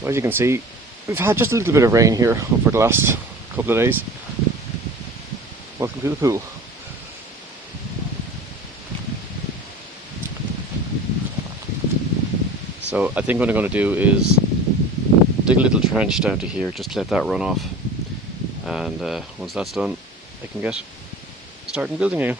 So as you can see, we've had just a little bit of rain here over the last couple of days. Welcome to the pool. So I think what I'm going to do is dig a little trench down to here, just to let that run off. And once that's done, I can get starting building again.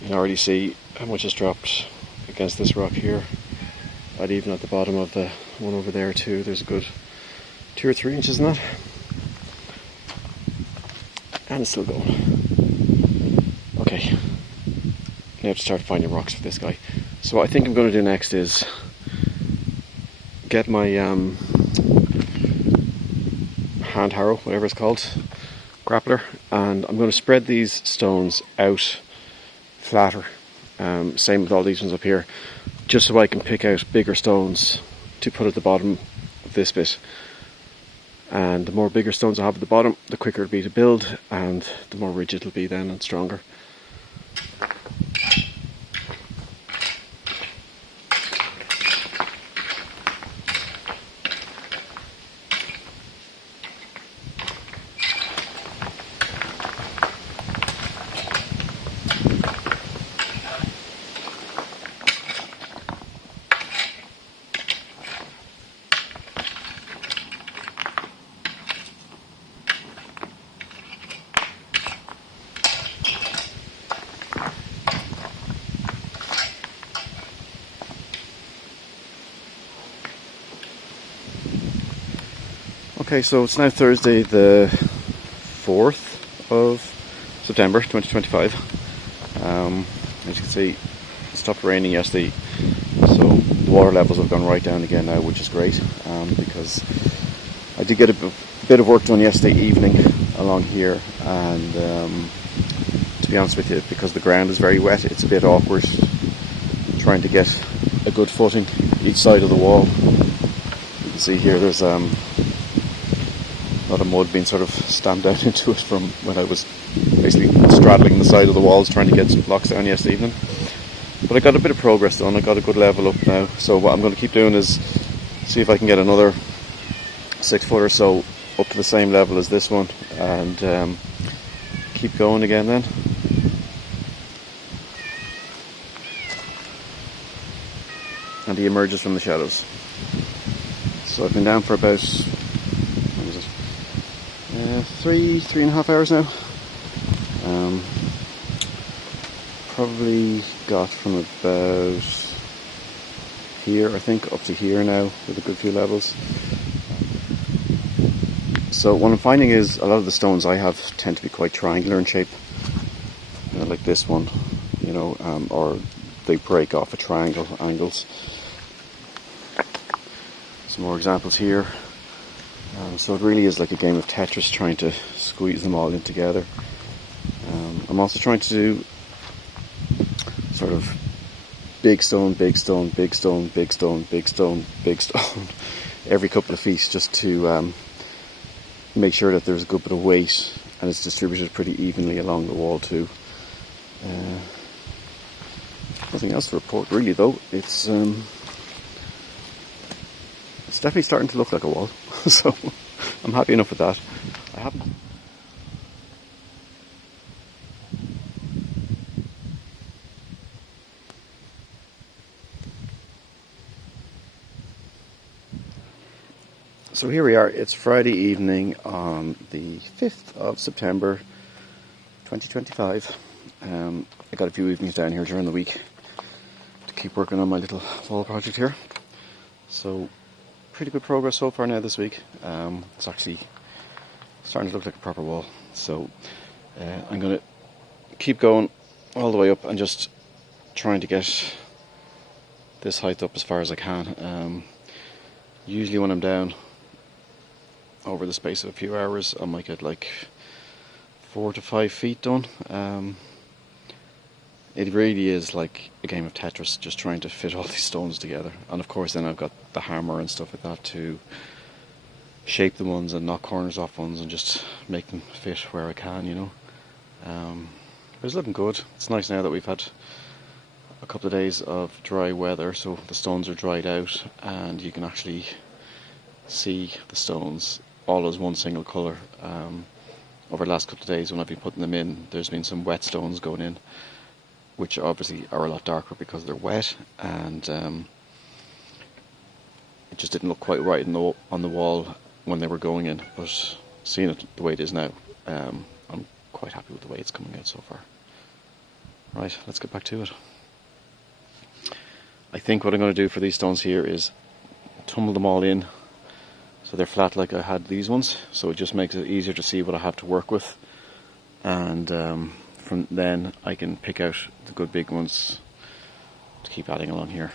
You can already see how much has dropped against this rock here. But even at the bottom of the one over there too, there's a good 2 or 3 inches in that. And it's still going. Okay, now to start finding rocks for this guy. So what I think I'm going to do next is get my hand harrow, whatever it's called, grappler, and I'm going to spread these stones out flatter, same with all these ones up here, just so I can pick out bigger stones to put at the bottom of this bit. And the more bigger stones I have at the bottom, the quicker it'll be to build, and the more rigid it'll be then and stronger. Okay, so it's now Thursday the 4th of September 2025. As you can see, it stopped raining yesterday, so the water levels have gone right down again now, which is great, because I did get a bit of work done yesterday evening along here, and to be honest with you, because the ground is very wet, it's a bit awkward trying to get a good footing each side of the wall. You can see here there's a lot of mud being sort of stamped out into it from when I was basically straddling the side of the walls trying to get some blocks down yesterday evening. But I got a bit of progress done, I got a good level up now, so what I'm going to keep doing is see if I can get another 6 foot or so up to the same level as this one, and keep going again then. And he emerges from the shadows. So I've been down for about 3.5 hours now. Probably got from about here, I think, up to here now with a good few levels. So what I'm finding is a lot of the stones I have tend to be quite triangular in shape, like this one, or they break off at triangle angles. Some more examples here. So it really is like a game of Tetris, trying to squeeze them all in together. I'm also trying to do sort of big stone, big stone, big stone, big stone, big stone, big stone every couple of feet, just to make sure that there's a good bit of weight and it's distributed pretty evenly along the wall too. Nothing else to report really, though. It's definitely starting to look like a wall, so I'm happy enough with that. I haven't. So here we are, it's Friday evening on the 5th of September 2025. I got a few evenings down here during the week to keep working on my little wall project here. So pretty good progress so far now this week. It's actually starting to look like a proper wall. So I'm going to keep going all the way up and just trying to get this height up as far as I can. Usually when I'm down over the space of a few hours, I might get like 4 to 5 feet done. It really is like a game of Tetris, just trying to fit all these stones together. And of course then I've got the hammer and stuff like that to shape the ones and knock corners off ones and just make them fit where I can, But it's looking good. It's nice now that we've had a couple of days of dry weather, so the stones are dried out and you can actually see the stones all as one single colour. Over the last couple of days when I've been putting them in, there's been some wet stones going in, which obviously are a lot darker because they're wet, and it just didn't look quite right on the wall when they were going in. But seeing it the way it is now, I'm quite happy with the way it's coming out so far. Right, let's get back to it. I think what I'm going to do for these stones here is tumble them all in so they're flat like I had these ones, so it just makes it easier to see what I have to work with, and from then I can pick out the good big ones to keep adding along here.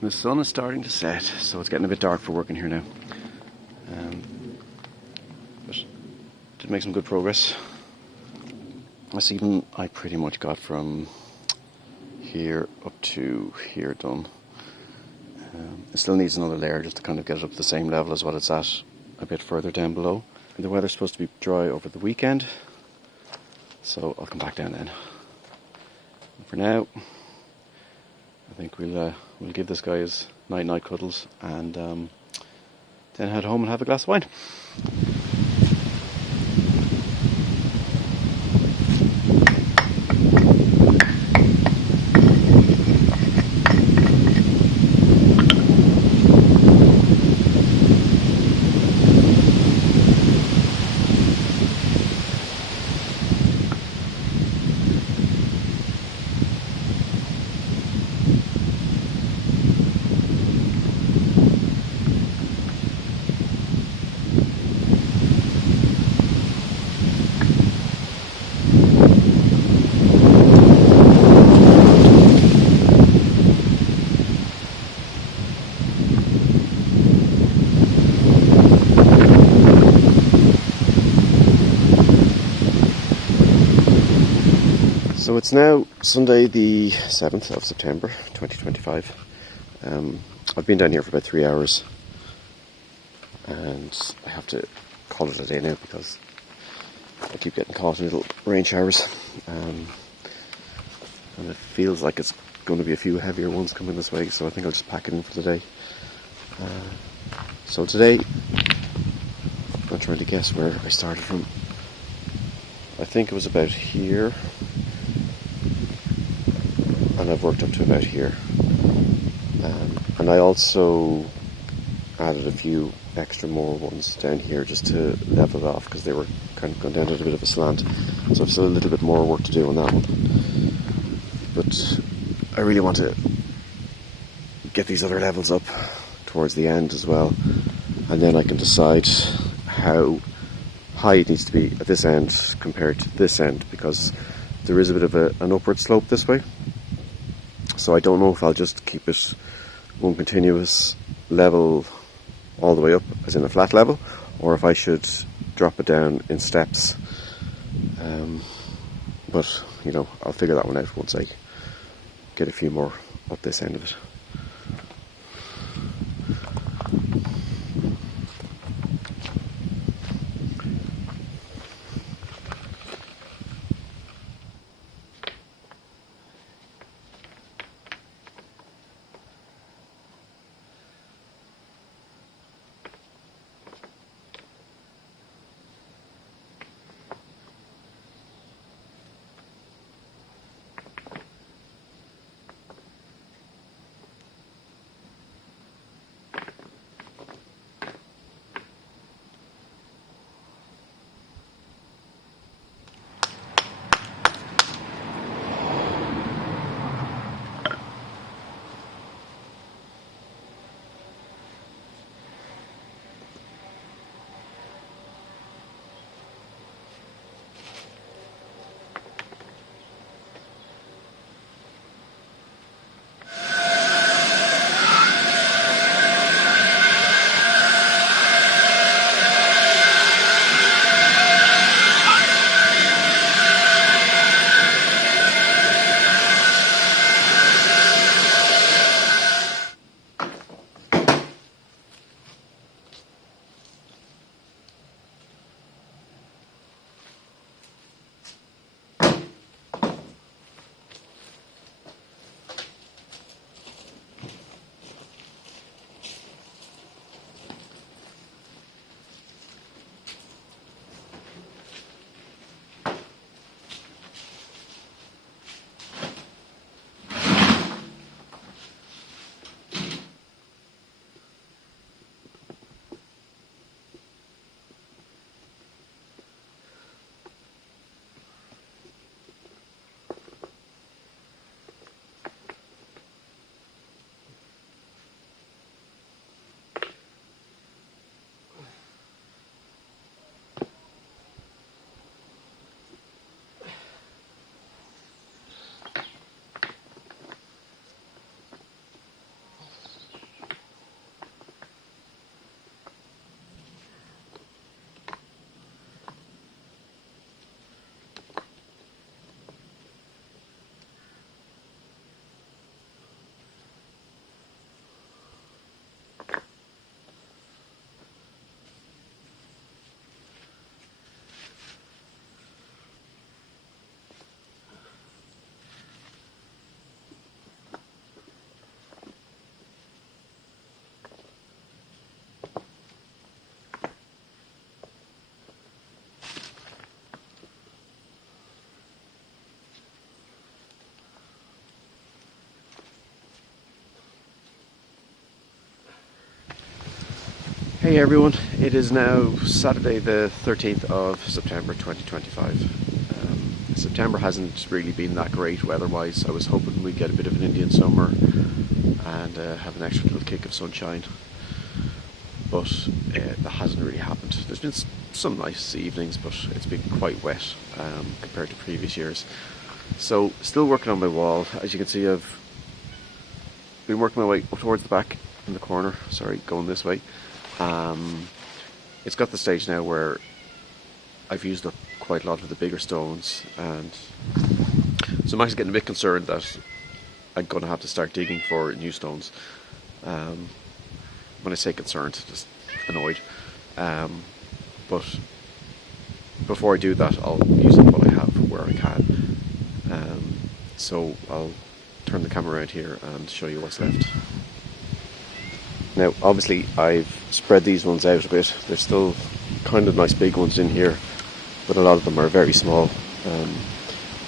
The sun is starting to set, so it's getting a bit dark for working here now. But did make some good progress. This evening I pretty much got from here up to here done. It still needs another layer just to kind of get it up to the same level as what it's at a bit further down below. The weather's supposed to be dry over the weekend, so I'll come back down then. And for now, I think we'll give this guy his night cuddles and then head home and have a glass of wine. So it's now Sunday the 7th of September 2025. I've been down here for about 3 hours and I have to call it a day now because I keep getting caught in little rain showers, and it feels like it's going to be a few heavier ones coming this way, so I think I'll just pack it in for today. So today I'm trying to guess where I started from. I think it was about here, and I've worked up to about here, and I also added a few extra more ones down here just to level it off because they were kind of going down at a bit of a slant, so I've still a little bit more work to do on that one, but I really want to get these other levels up towards the end as well, and then I can decide how high it needs to be at this end compared to this end, because there is a bit of an upward slope this way, so I don't know if I'll just keep it one continuous level all the way up, as in a flat level, or if I should drop it down in steps. But you know, I'll figure that one out once I get a few more up this end of it. Hey everyone, it is now Saturday the 13th of September 2025. September hasn't really been that great weather-wise. I was hoping we'd get a bit of an Indian summer and have an extra little kick of sunshine, but that hasn't really happened. There's been some nice evenings, but it's been quite wet compared to previous years. So still working on my wall. As you can see, I've been working my way up towards the back in the corner, sorry, going this way. It's got the stage now where I've used up quite a lot of the bigger stones, and So I'm actually getting a bit concerned that I'm going to have to start digging for new stones. When I say concerned, just annoyed. But before I do that, I'll use up what I have where I can. So I'll turn the camera around here and show you what's left. Now, obviously, I've spread these ones out a bit. There's still kind of nice big ones in here, but a lot of them are very small.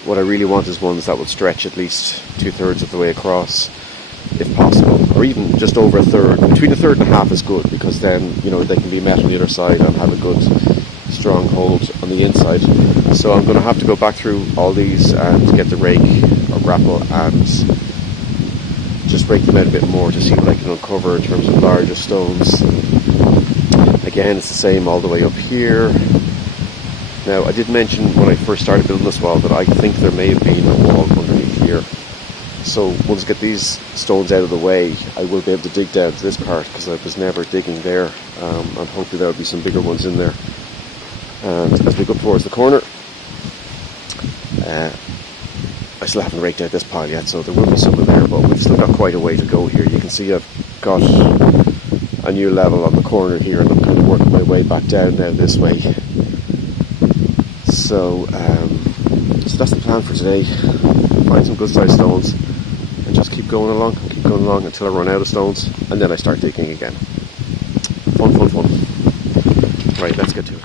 What I really want is ones that would stretch at least 2/3 of the way across, if possible, or even just over a third. Between a third and a half is good, because then, you know, they can be met on the other side and have a good strong hold on the inside. So I'm going to have to go back through all these and get the rake or grapple and just break them out a bit more to see what I can uncover in terms of larger stones. Again, it's the same all the way up here. Now, I did mention when I first started building this wall that I think there may have been a wall underneath here. So once I get these stones out of the way, I will be able to dig down to this part, because I was never digging there, and hopefully there will be some bigger ones in there. And as we go towards the corner, I still haven't raked out this pile yet, so there will be some in there, but we've still got quite a way to go here. You can see I've got a new level on the corner here, and I'm kind of working my way back down now this way. So that's the plan for today. Find some good sized stones and just keep going along until I run out of stones, and then I start digging again. Fun. Right, let's get to it.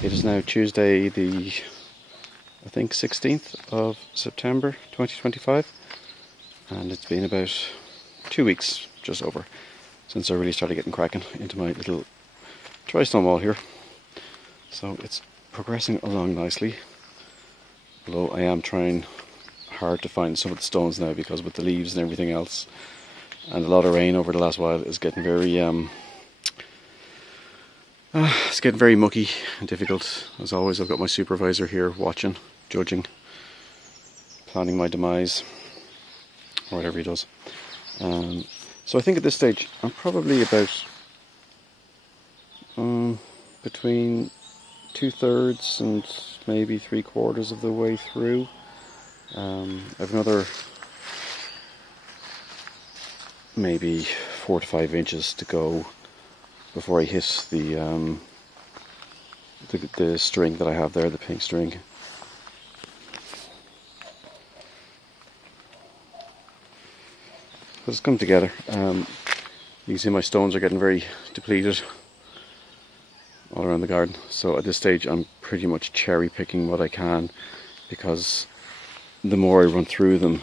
It is now Tuesday the, I think, 16th of September 2025, and it's been about 2 weeks, just over, since I really started getting cracking into my little dry stone wall here. So it's progressing along nicely, although I am trying hard to find some of the stones now, because with the leaves and everything else and a lot of rain over the last while, it's getting very it's getting very mucky and difficult. As always, I've got my supervisor here watching, judging, planning my demise, or whatever he does. So I think at this stage I'm probably about between 2/3 and maybe 3/4 of the way through. I've another maybe 4 to 5 inches to go before I hit the the string that I have there, the pink string. So it's come together. You can see my stones are getting very depleted all around the garden. So at this stage I'm pretty much cherry picking what I can, because the more I run through them,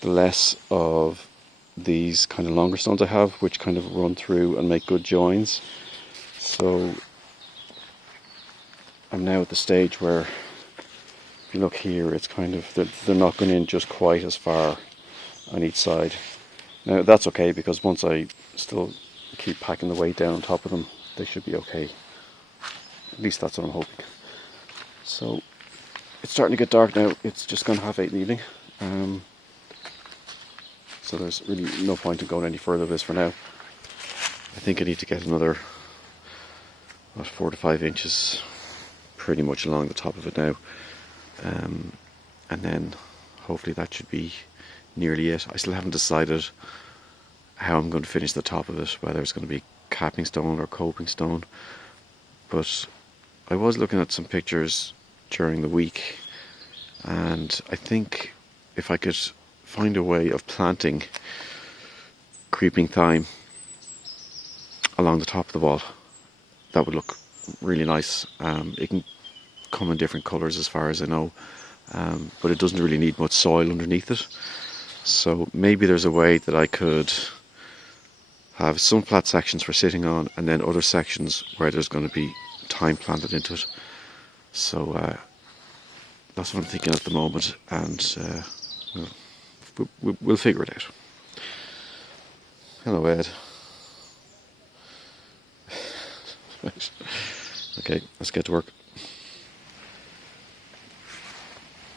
the less of these kind of longer stones I have, which kind of run through and make good joins. So I'm now at the stage where, if you look here, it's kind of, they're not going in just quite as far on each side. Now that's okay, because once I still keep packing the weight down on top of them, they should be okay. At least that's what I'm hoping. So it's starting to get dark now. It's just gone 8:30 in the evening. So there's really no point in going any further with this for now. I think I need to get another 4 to 5 inches pretty much along the top of it now. And then hopefully that should be nearly it. I still haven't decided how I'm going to finish the top of it, whether it's going to be capping stone or coping stone. But I was looking at some pictures during the week, and I think if I could find a way of planting creeping thyme along the top of the wall, that would look really nice. It can come in different colours as far as I know, but it doesn't really need much soil underneath it. So maybe there's a way that I could have some flat sections for sitting on, and then other sections where there's going to be thyme planted into it. So that's what I'm thinking at the moment, and we'll figure it out. Hello, Ed. Right. Okay, let's get to work.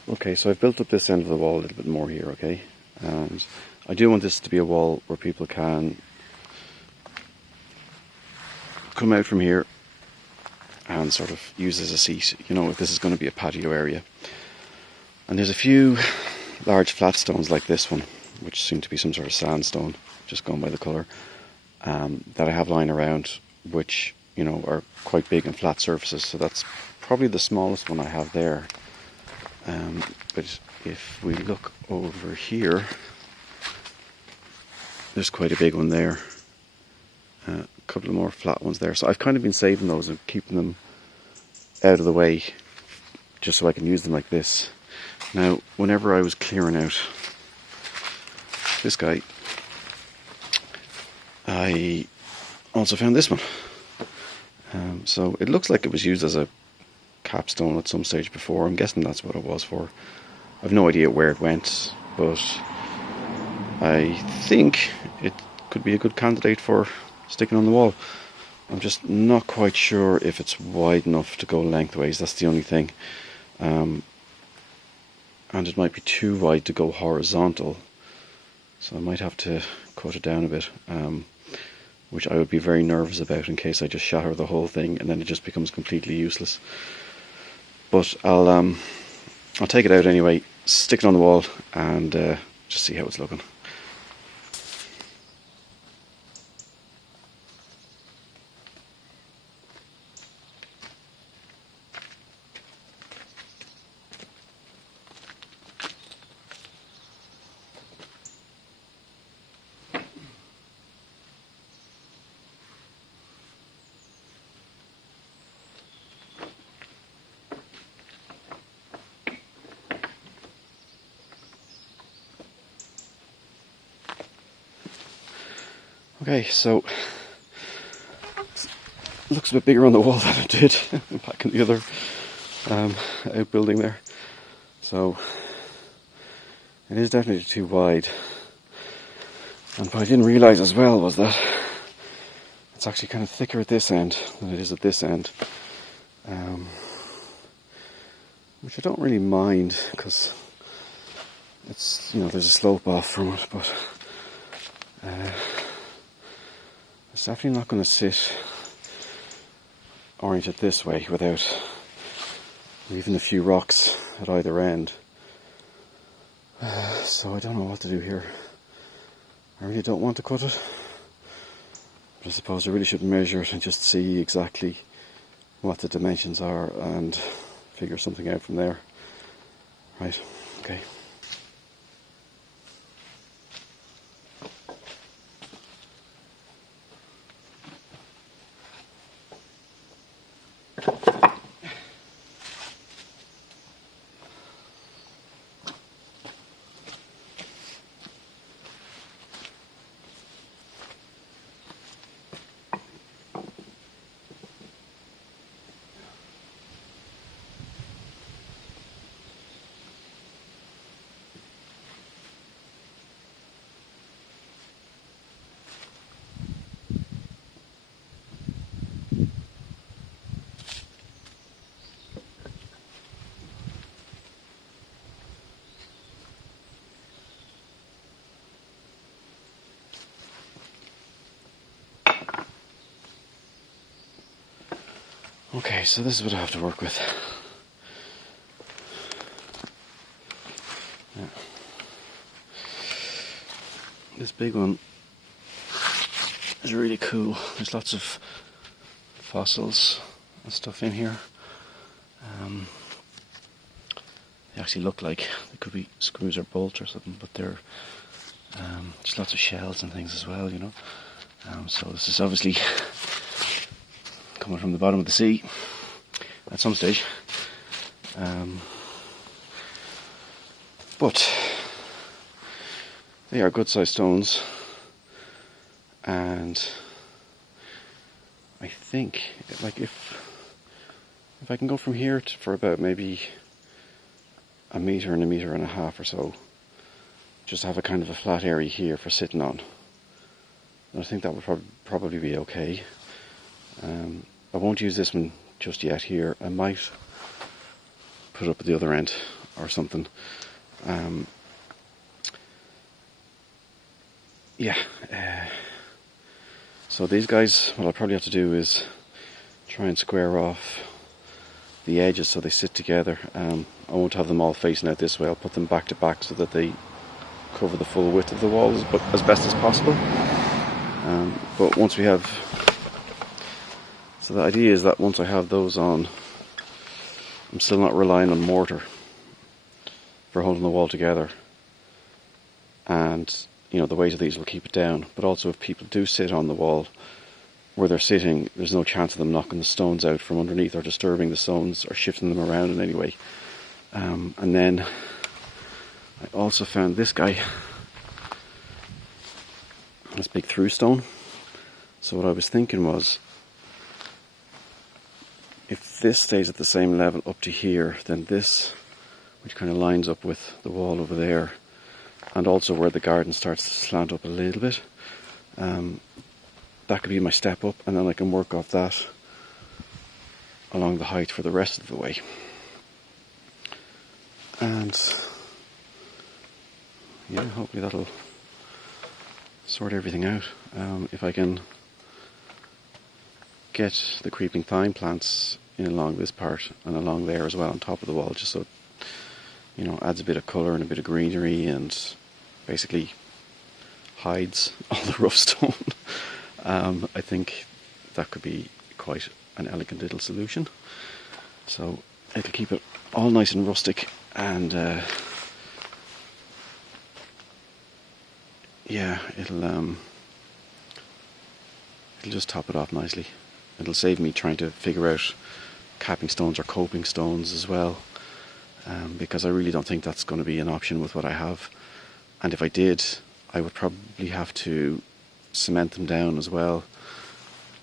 Okay, so I've built up this end of the wall a little bit more here, okay? And I do want this to be a wall where people can come out from here and sort of use as a seat, you know, if this is going to be a patio area. And there's a few large flat stones like this one, which seem to be some sort of sandstone, just going by the colour, that I have lying around, which, you know, are quite big and flat surfaces. So that's probably the smallest one I have there. But if we look over here, there's quite a big one there. A couple of more flat ones there. So I've kind of been saving those and keeping them out of the way, just so I can use them like this. Now, whenever I was clearing out this guy, I also found this one. So it looks like it was used as a capstone at some stage before. I'm guessing that's what it was for. I've no idea where it went, but I think it could be a good candidate for sticking on the wall. I'm just not quite sure if it's wide enough to go lengthways. That's the only thing. And it might be too wide to go horizontal, so I might have to cut it down a bit, which I would be very nervous about in case I just shatter the whole thing and then it just becomes completely useless. But I'll take it out anyway, stick it on the wall, and just see how it's looking. Okay, so it looks a bit bigger on the wall than it did back in the other outbuilding there. So it is definitely too wide. And what I didn't realise as well was that it's actually kind of thicker at this end than it is at this end. Which I don't really mind, because it's, you know, there's a slope off from it, but it's definitely not going to sit oriented this way without leaving a few rocks at either end. So I don't know what to do here. I really don't want to cut it, but I suppose I really should measure it and just see exactly what the dimensions are and figure something out from there. Right, okay. Okay, so this is what I have to work with. Yeah. This big one is really cool. There's lots of fossils and stuff in here. They actually look like they could be screws or bolts or something, but they're just lots of shells and things as well, you know. So this is obviously coming from the bottom of the sea at some stage. But they are good sized stones, and I think like if I can go from here for about maybe a metre and a metre and a half or so, just have a kind of a flat area here for sitting on, and I think that would probably be okay. I won't use this one just yet here. I might put it up at the other end or something. So these guys, what I'll probably have to do is try and square off the edges so they sit together. I won't have them all facing out this way. I'll put them back to back so that they cover the full width of the walls as best as possible. But once we have... So the idea is that once I have those on, I'm still not relying on mortar for holding the wall together. And, you know, the weight of these will keep it down. But also if people do sit on the wall where they're sitting, there's no chance of them knocking the stones out from underneath or disturbing the stones or shifting them around in any way. And then I also found this guy, this big through stone. So what I was thinking was, if this stays at the same level up to here, then this, which kind of lines up with the wall over there, and also where the garden starts to slant up a little bit, that could be my step up, and then I can work off that along the height for the rest of the way. And yeah, hopefully that'll sort everything out. If I can get the creeping thyme plants in along this part and along there as well on top of the wall, just so, you know, adds a bit of colour and a bit of greenery and basically hides all the rough stone. I think that could be quite an elegant little solution. So it'll keep it all nice and rustic, and yeah, it'll just top it off nicely. It'll save me trying to figure out capping stones or coping stones as well, because I really don't think that's going to be an option with what I have. And if I did, I would probably have to cement them down as well,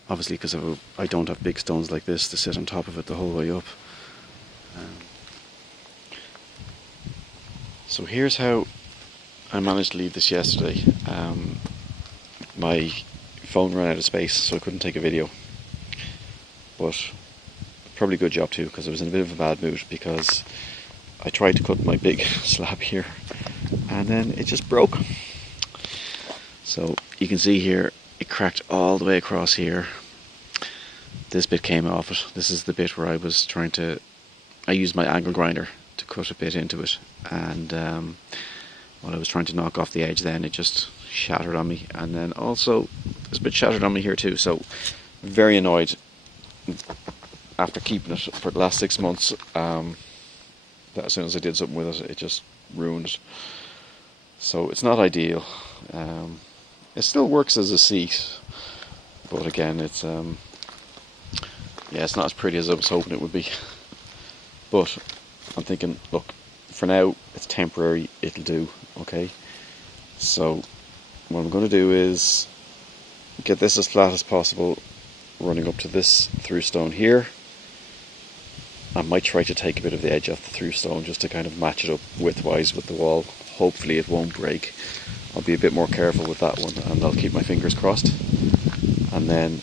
obviously, because I don't have big stones like this to sit on top of it the whole way up. So here's how I managed to leave this yesterday. My phone ran out of space, so I couldn't take a video, but probably a good job too, because I was in a bit of a bad mood, because I tried to cut my big slab here and then it just broke. So you can see here it cracked all the way across here. This bit came off it. This is the bit where I used my angle grinder to cut a bit into it, and while I was trying to knock off the edge, then it just shattered on me. And then also there's a bit shattered on me here too, so very annoyed. after keeping it for the last 6 months, that as soon as I did something with it, it just ruined it. So it's not ideal. It still works as a seat, but again, it's it's not as pretty as I was hoping it would be. But I'm thinking, look, for now it's temporary, it'll do, okay? So what I'm going to do is get this as flat as possible, running up to this through stone here. I might try to take a bit of the edge off the through stone just to kind of match it up widthwise with the wall. Hopefully it won't break. I'll be a bit more careful with that one, and I'll keep my fingers crossed. And then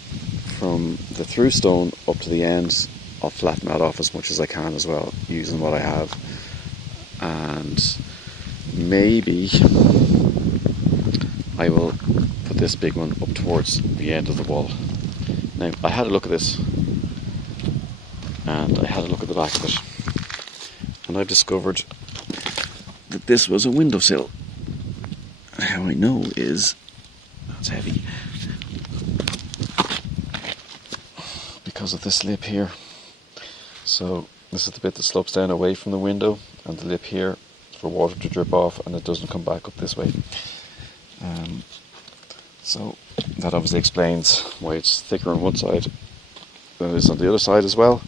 from the through stone up to the ends, I'll flatten that off as much as I can as well, using what I have. And maybe I will put this big one up towards the end of the wall. Now, I had a look at this, and I had a look at the back of it, and I've discovered that this was a windowsill. How I know is, that's heavy, because of this lip here. So this is the bit that slopes down away from the window, and the lip here for water to drip off, and it doesn't come back up this way. So that obviously explains why it's thicker on one side than it is on the other side as well.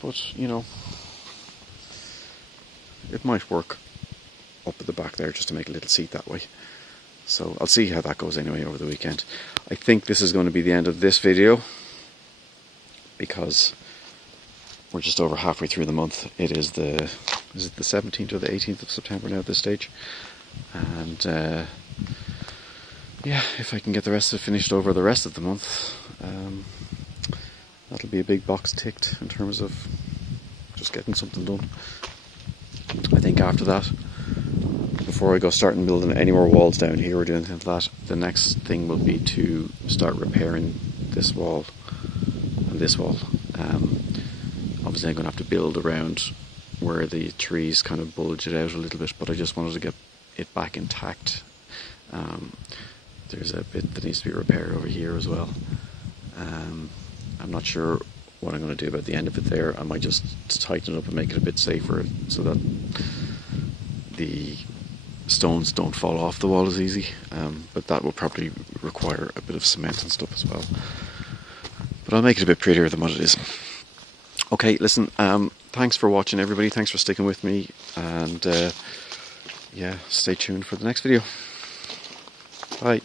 But you know, it might work up at the back there just to make a little seat that way. So I'll see how that goes anyway over the weekend. I think this is going to be the end of this video, because we're just over halfway through the month. It is the 17th or the 18th of September now at this stage. And yeah, if I can get the rest of it finished over the rest of the month, that'll be a big box ticked in terms of just getting something done. I think after that, before I go starting building any more walls down here or doing anything like that, the next thing will be to start repairing this wall and this wall. Obviously I'm going to have to build around where the trees kind of bulge it out a little bit, but I just wanted to get it back intact. There's a bit that needs to be repaired over here as well. I'm not sure what I'm going to do about the end of it there. I might just tighten it up and make it a bit safer so that the stones don't fall off the wall as easy, but that will probably require a bit of cement and stuff as well. But I'll make it a bit prettier than what it is. Okay, listen, thanks for watching everybody, thanks for sticking with me, and yeah, stay tuned for the next video. Bye.